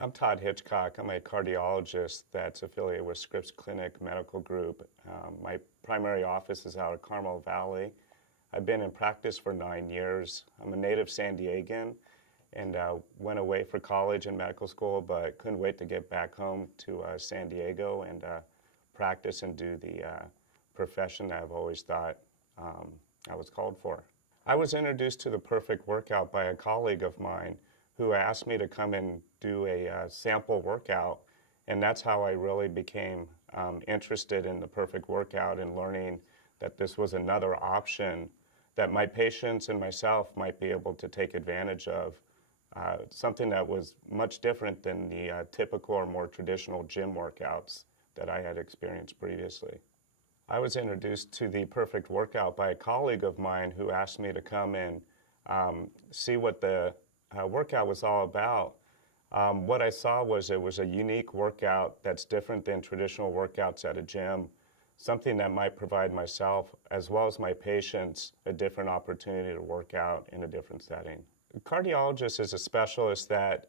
I'm Todd Hitchcock. I'm a cardiologist that's affiliated with Scripps Clinic Medical Group. My primary office is out of Carmel Valley. I've been in practice for 9 years. I'm a native San Diegan and went away for college and medical school, but couldn't wait to get back home to San Diego and practice and do the profession that I've always thought I was called for. I was introduced to the perfect workout by a colleague of mine who asked me to come and do a sample workout, and that's how I really became interested in the perfect workout and learning that this was another option that my patients and myself might be able to take advantage of, something that was much different than the typical or more traditional gym workouts that I had experienced previously. I was introduced to the perfect workout by a colleague of mine who asked me to come and see what the workout was all about. What I saw was it was a unique workout that's different than traditional workouts at a gym, something that might provide myself as well as my patients a different opportunity to work out in a different setting. A cardiologist is a specialist that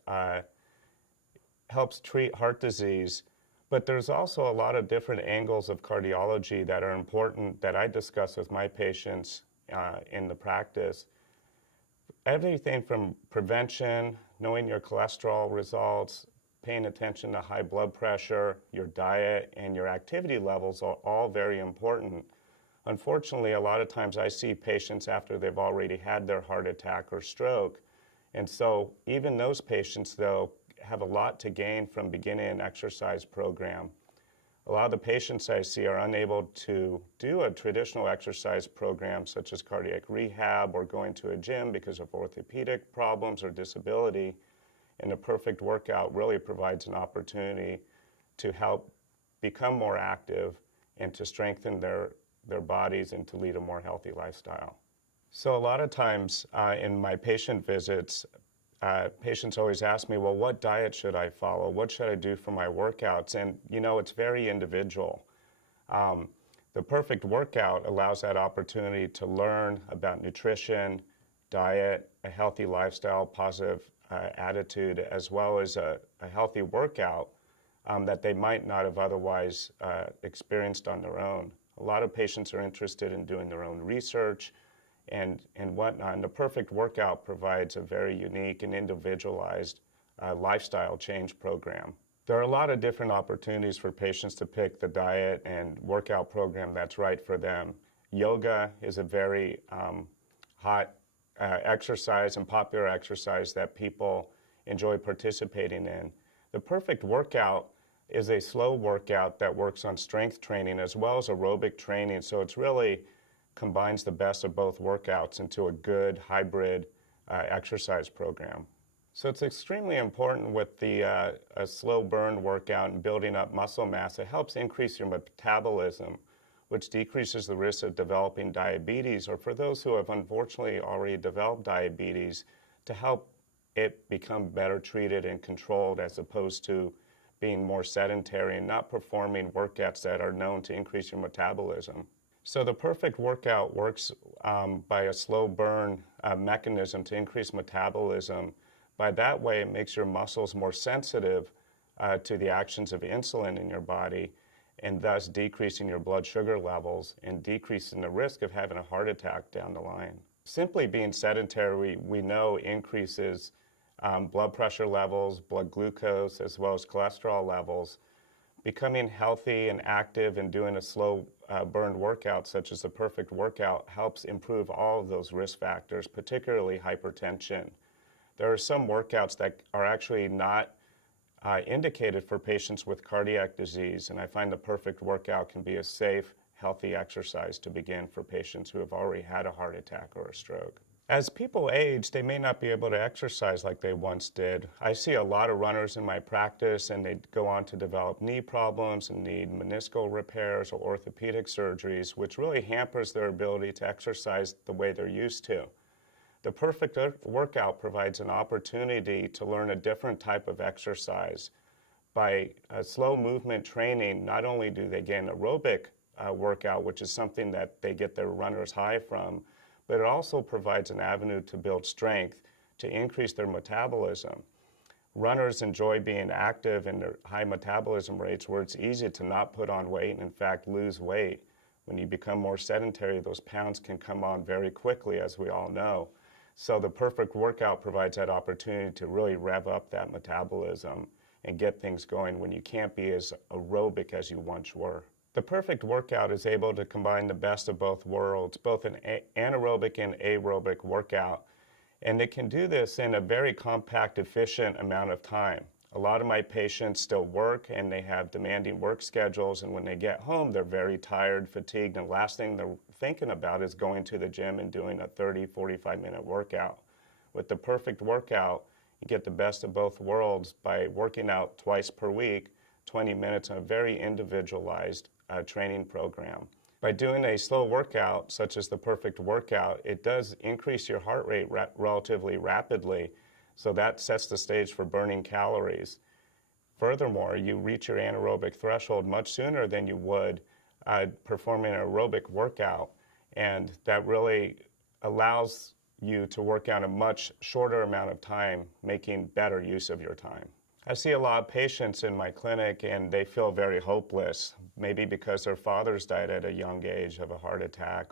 helps treat heart disease, but there's also a lot of different angles of cardiology that are important that I discuss with my patients in the practice. Everything from prevention, knowing your cholesterol results, paying attention to high blood pressure, your diet, and your activity levels are all very important. Unfortunately, a lot of times I see patients after they've already had their heart attack or stroke. And so even those patients, though, have a lot to gain from beginning an exercise program. A lot of the patients I see are unable to do a traditional exercise program such as cardiac rehab or going to a gym because of orthopedic problems or disability, and the perfect workout really provides an opportunity to help become more active and to strengthen their bodies and to lead a more healthy lifestyle. So a lot of times in my patient visits, patients always ask me, well, what diet should I follow? What should I do for my workouts? And, you know, it's very individual. The perfect workout allows that opportunity to learn about nutrition, diet, a healthy lifestyle, positive attitude, as well as a healthy workout that they might not have otherwise experienced on their own. A lot of patients are interested in doing their own research and whatnot. And the perfect workout provides a very unique and individualized lifestyle change program. There are a lot of different opportunities for patients to pick the diet and workout program that's right for them. Yoga is a very hot exercise and popular exercise that people enjoy participating in. The perfect workout is a slow workout that works on strength training as well as aerobic training, so it's really combines the best of both workouts into a good hybrid exercise program. So it's extremely important with the a slow burn workout and building up muscle mass. It helps increase your metabolism, which decreases the risk of developing diabetes, or for those who have unfortunately already developed diabetes, to help it become better treated and controlled as opposed to being more sedentary and not performing workouts that are known to increase your metabolism. So the perfect workout works by a slow burn mechanism to increase metabolism. By that way, it makes your muscles more sensitive to the actions of insulin in your body, and thus decreasing your blood sugar levels and decreasing the risk of having a heart attack down the line. Simply being sedentary, we know increases blood pressure levels, blood glucose, as well as cholesterol levels. Becoming healthy and active and doing a slow burn workout, such as the perfect workout, helps improve all of those risk factors, particularly hypertension. There are some workouts that are actually not indicated for patients with cardiac disease, and I find the perfect workout can be a safe, healthy exercise to begin for patients who have already had a heart attack or a stroke. As people age, they may not be able to exercise like they once did. I see a lot of runners in my practice, and they go on to develop knee problems and need meniscal repairs or orthopedic surgeries, which really hampers their ability to exercise the way they're used to. The perfect workout provides an opportunity to learn a different type of exercise. By slow movement training, not only do they get an aerobic workout, which is something that they get their runner's high from, but it also provides an avenue to build strength, to increase their metabolism. Runners enjoy being active in their high metabolism rates where it's easy to not put on weight and in fact lose weight. When you become more sedentary, those pounds can come on very quickly, as we all know. So the perfect workout provides that opportunity to really rev up that metabolism and get things going when you can't be as aerobic as you once were. The perfect workout is able to combine the best of both worlds, both an anaerobic and aerobic workout. And it can do this in a very compact, efficient amount of time. A lot of my patients still work and they have demanding work schedules, and when they get home, they're very tired, fatigued, and the last thing they're thinking about is going to the gym and doing a 30, 45-minute workout. With the perfect workout, you get the best of both worlds by working out twice per week, 20 minutes on a very individualized training program. By doing a slow workout, such as the perfect workout, it does increase your heart rate relatively rapidly, so that sets the stage for burning calories. Furthermore, you reach your anaerobic threshold much sooner than you would performing an aerobic workout, and that really allows you to work out a much shorter amount of time, making better use of your time. I see a lot of patients in my clinic and they feel very hopeless, maybe because their father's died at a young age of a heart attack,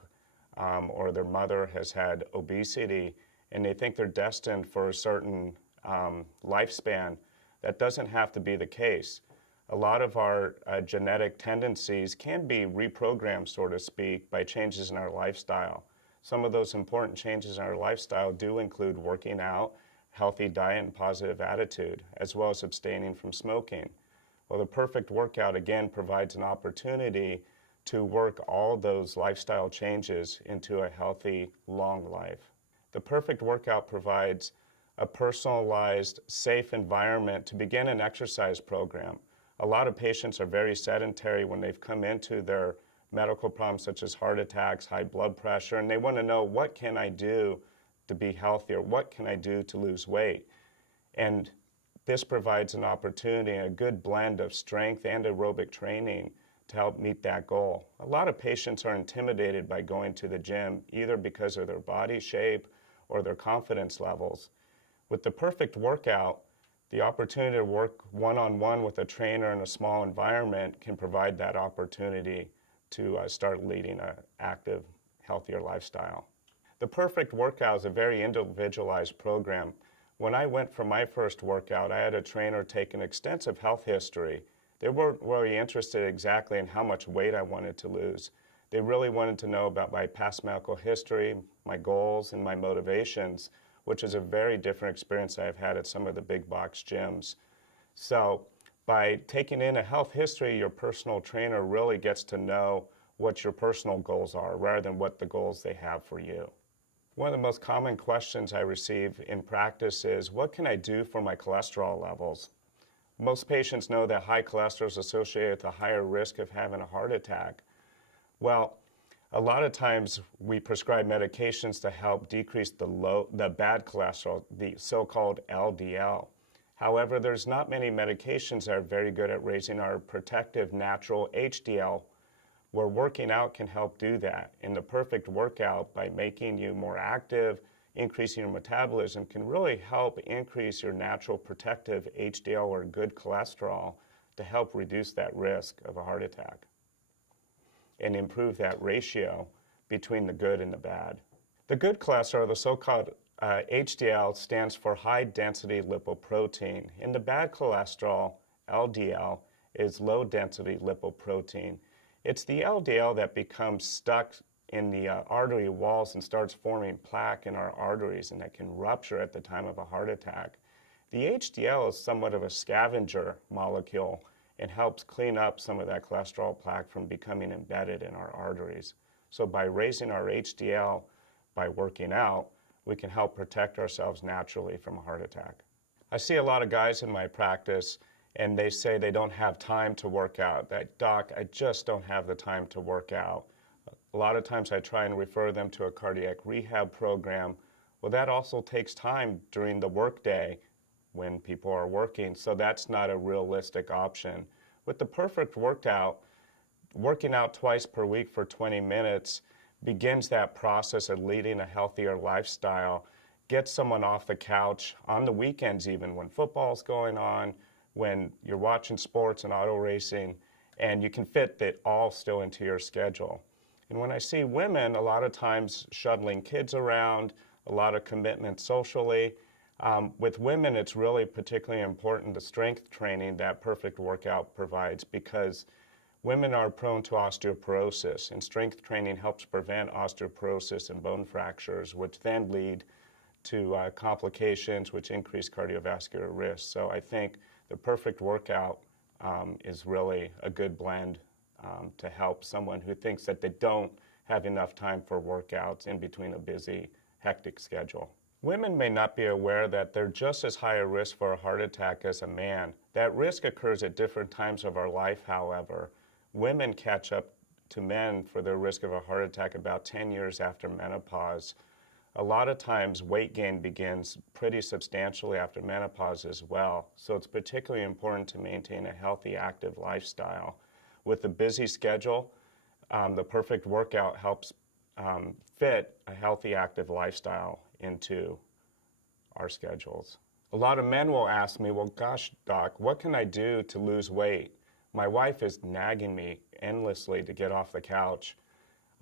or their mother has had obesity, and they think they're destined for a certain lifespan. That doesn't have to be the case. A lot of our genetic tendencies can be reprogrammed, so to speak, by changes in our lifestyle. Some of those important changes in our lifestyle do include working out, healthy diet, and positive attitude, as well as abstaining from smoking. Well, the perfect workout, again, provides an opportunity to work all those lifestyle changes into a healthy, long life. The perfect workout provides a personalized, safe environment to begin an exercise program. A lot of patients are very sedentary when they've come into their medical problems such as heart attacks, high blood pressure, and they want to know, what can I do to be healthier? What can I do to lose weight? And this provides an opportunity, a good blend of strength and aerobic training to help meet that goal. A lot of patients are intimidated by going to the gym, either because of their body shape or their confidence levels. With the perfect workout, the opportunity to work one-on-one with a trainer in a small environment can provide that opportunity to start leading an active, healthier lifestyle. The perfect workout is a very individualized program. When I went for my first workout, I had a trainer take an extensive health history. They weren't really interested exactly in how much weight I wanted to lose. They really wanted to know about my past medical history, my goals, and my motivations, which is a very different experience I've had at some of the big box gyms. So by taking in a health history, your personal trainer really gets to know what your personal goals are rather than what the goals they have for you. One of the most common questions I receive in practice is, what can I do for my cholesterol levels? Most patients know that high cholesterol is associated with a higher risk of having a heart attack. Well, a lot of times we prescribe medications to help decrease the bad cholesterol, the so-called LDL. However, there's not many medications that are very good at raising our protective natural HDL, where working out can help do that. And the perfect workout, by making you more active, increasing your metabolism, can really help increase your natural protective HDL, or good cholesterol, to help reduce that risk of a heart attack and improve that ratio between the good and the bad. The good cholesterol, the so-called HDL, stands for high density lipoprotein, and the bad cholesterol, LDL, is low density lipoprotein. It's the LDL that becomes stuck in the artery walls and starts forming plaque in our arteries, and that can rupture at the time of a heart attack. The HDL is somewhat of a scavenger molecule and helps clean up some of that cholesterol plaque from becoming embedded in our arteries. So by raising our HDL by working out, we can help protect ourselves naturally from a heart attack. I see a lot of guys in my practice and they say they don't have time to work out. That, doc, I just don't have the time to work out. A lot of times I try and refer them to a cardiac rehab program. Well, that also takes time during the workday when people are working, so that's not a realistic option. With the perfect workout, working out twice per week for 20 minutes begins that process of leading a healthier lifestyle get someone off the couch on the weekends, even when football's going on, when you're watching sports and auto racing, and you can fit it all still into your schedule. And when I see women, a lot of times shuttling kids around, a lot of commitment socially, with women, it's really particularly important the strength training that Perfect Workout provides, because women are prone to osteoporosis, and strength training helps prevent osteoporosis and bone fractures, which then lead to complications which increase cardiovascular risk. So I think the Perfect Workout is really a good blend to help someone who thinks that they don't have enough time for workouts in between a busy, hectic schedule. Women may not be aware that they're just as high a risk for a heart attack as a man. That risk occurs at different times of our life, however. Women catch up to men for their risk of a heart attack about 10 years after menopause. A lot of times weight gain begins pretty substantially after menopause as well, so it's particularly important to maintain a healthy, active lifestyle. With a busy schedule, the Perfect Workout helps fit a healthy, active lifestyle into our schedules. A lot of men will ask me, well, gosh, doc, what can I do to lose weight? My wife is nagging me endlessly to get off the couch.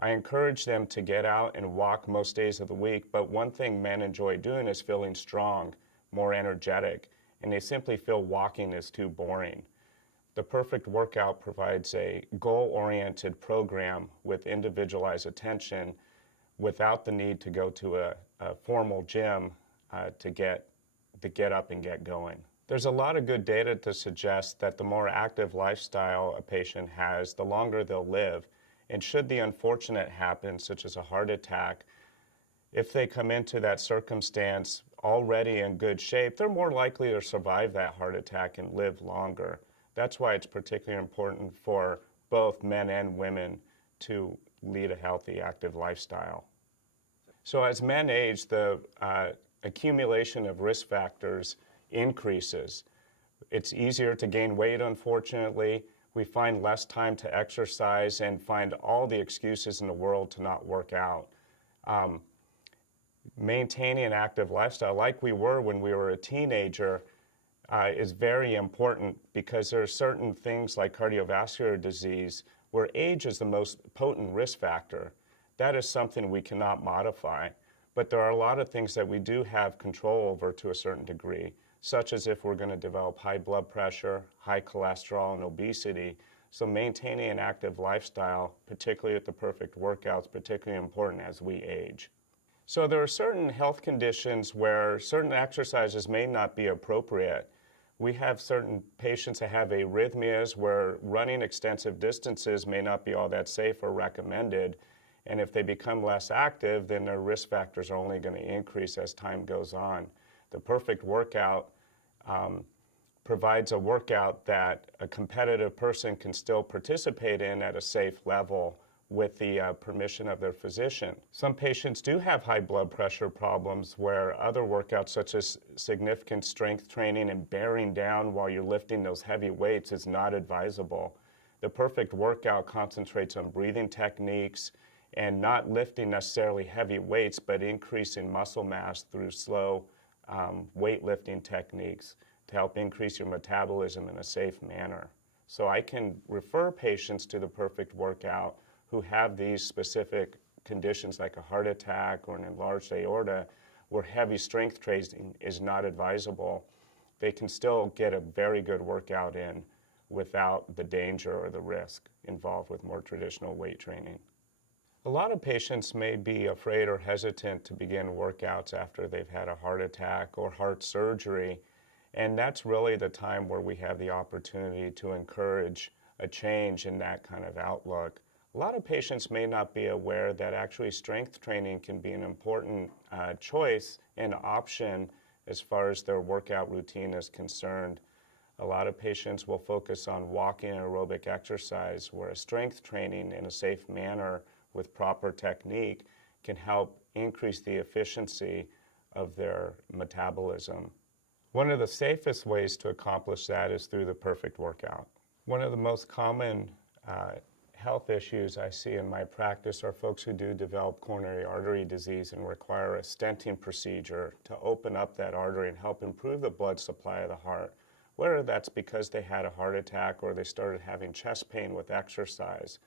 I encourage them to get out and walk most days of the week, but one thing men enjoy doing is feeling strong, more energetic, and they simply feel walking is too boring. The Perfect Workout provides a goal-oriented program with individualized attention without the need to go to a formal gym to get up and get going. There's a lot of good data to suggest that the more active lifestyle a patient has, the longer they'll live. And should the unfortunate happen, such as a heart attack, if they come into that circumstance already in good shape, they're more likely to survive that heart attack and live longer. That's why it's particularly important for both men and women to lead a healthy, active lifestyle. So as men age, the accumulation of risk factors increases. It's easier to gain weight, unfortunately. We find less time to exercise and find all the excuses in the world to not work out. Maintaining an active lifestyle like we were when we were a teenager is very important, because there are certain things like cardiovascular disease where age is the most potent risk factor. That is something we cannot modify. But there are a lot of things that we do have control over to a certain degree, such as if we're going to develop high blood pressure, high cholesterol, and obesity. So maintaining an active lifestyle, particularly with the Perfect Workout, is particularly important as we age. So there are certain health conditions where certain exercises may not be appropriate. We have certain patients that have arrhythmias where running extensive distances may not be all that safe or recommended. And if they become less active, then their risk factors are only going to increase as time goes on. The Perfect Workout provides a workout that a competitive person can still participate in at a safe level with the permission of their physician. Some patients do have high blood pressure problems where other workouts such as significant strength training and bearing down while you're lifting those heavy weights is not advisable. The Perfect Workout concentrates on breathing techniques and not lifting necessarily heavy weights, but increasing muscle mass through slow weightlifting techniques to help increase your metabolism in a safe manner. So I can refer patients to the Perfect Workout who have these specific conditions like a heart attack or an enlarged aorta where heavy strength training is not advisable. They can still get a very good workout in without the danger or the risk involved with more traditional weight training. A lot of patients may be afraid or hesitant to begin workouts after they've had a heart attack or heart surgery, and that's really the time where we have the opportunity to encourage a change in that kind of outlook. A lot of patients may not be aware that actually strength training can be an important choice and option as far as their workout routine is concerned. A lot of patients will focus on walking and aerobic exercise, whereas strength training in a safe manner with proper technique can help increase the efficiency of their metabolism. One of the safest ways to accomplish that is through the Perfect Workout. One of the most common health issues I see in my practice are folks who do develop coronary artery disease and require a stenting procedure to open up that artery and help improve the blood supply of the heart, whether that's because they had a heart attack or they started having chest pain with exercise.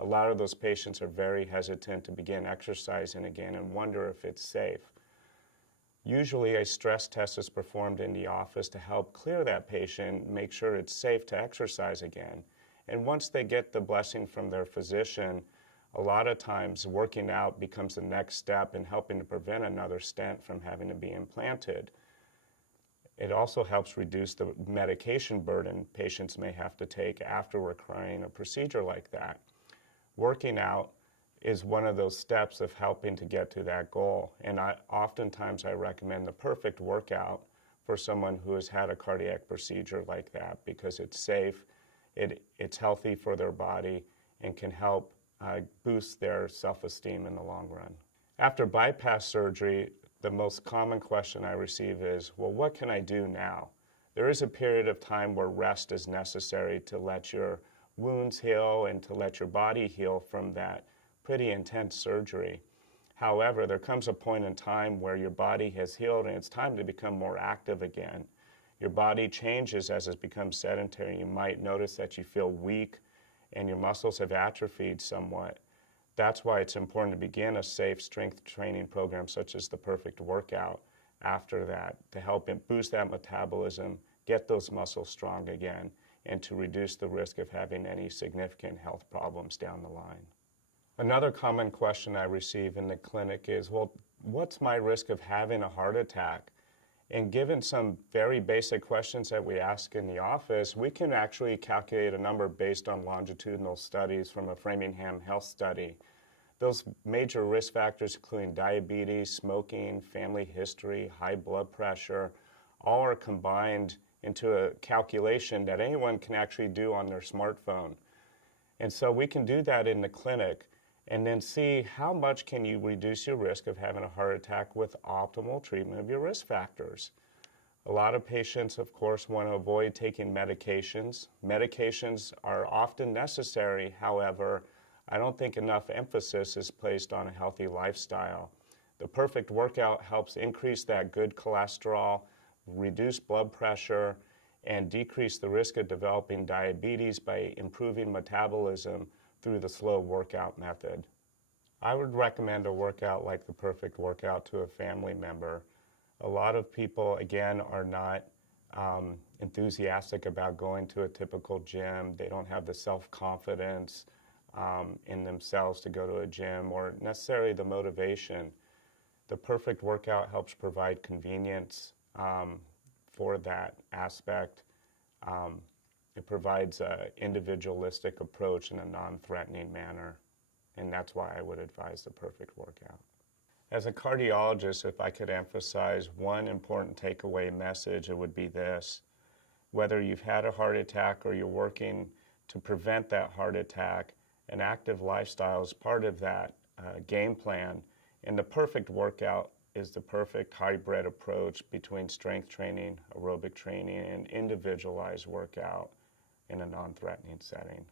A lot of those patients are very hesitant to begin exercising again and wonder if it's safe. Usually a stress test is performed in the office to help clear that patient, make sure it's safe to exercise again. And once they get the blessing from their physician, a lot of times working out becomes the next step in helping to prevent another stent from having to be implanted. It also helps reduce the medication burden patients may have to take after requiring a procedure like that. Working out is one of those steps of helping to get to that goal. And oftentimes I recommend the perfect workout for someone who has had a cardiac procedure like that because it's safe, it's healthy for their body, and can help boost their self-esteem in the long run. After bypass surgery, the most common question I receive is, well, what can I do now? There is a period of time where rest is necessary to let your wounds heal and to let your body heal from that pretty intense surgery. However, there comes a point in time where your body has healed and it's time to become more active again. Your body changes as it becomes sedentary. You might notice that you feel weak and your muscles have atrophied somewhat. That's why it's important to begin a safe strength training program such as the perfect workout after that to help boost that metabolism, get those muscles strong again, and to reduce the risk of having any significant health problems down the line. Another common question I receive in the clinic is, well, what's my risk of having a heart attack? And given some very basic questions that we ask in the office, we can actually calculate a number based on longitudinal studies from a Framingham Health study. Those major risk factors, including diabetes, smoking, family history, high blood pressure, all are combined into a calculation that anyone can actually do on their smartphone. And so we can do that in the clinic and then see how much can you reduce your risk of having a heart attack with optimal treatment of your risk factors. A lot of patients, of course, want to avoid taking medications. Medications are often necessary. However, I don't think enough emphasis is placed on a healthy lifestyle. The perfect workout helps increase that good cholesterol, reduce blood pressure, and decrease the risk of developing diabetes by improving metabolism through the slow workout method. I would recommend a workout like the perfect workout to a family member. A lot of people, again, are not enthusiastic about going to a typical gym. They don't have the self-confidence in themselves to go to a gym or necessarily the motivation. The perfect workout helps provide convenience for that aspect. It provides an individualistic approach in a non-threatening manner, and that's why I would advise the perfect workout. As a cardiologist, if I could emphasize one important takeaway message, it would be this. Whether you've had a heart attack or you're working to prevent that heart attack, an active lifestyle is part of that game plan, and the perfect workout is the perfect hybrid approach between strength training, aerobic training, and individualized workout in a non-threatening setting.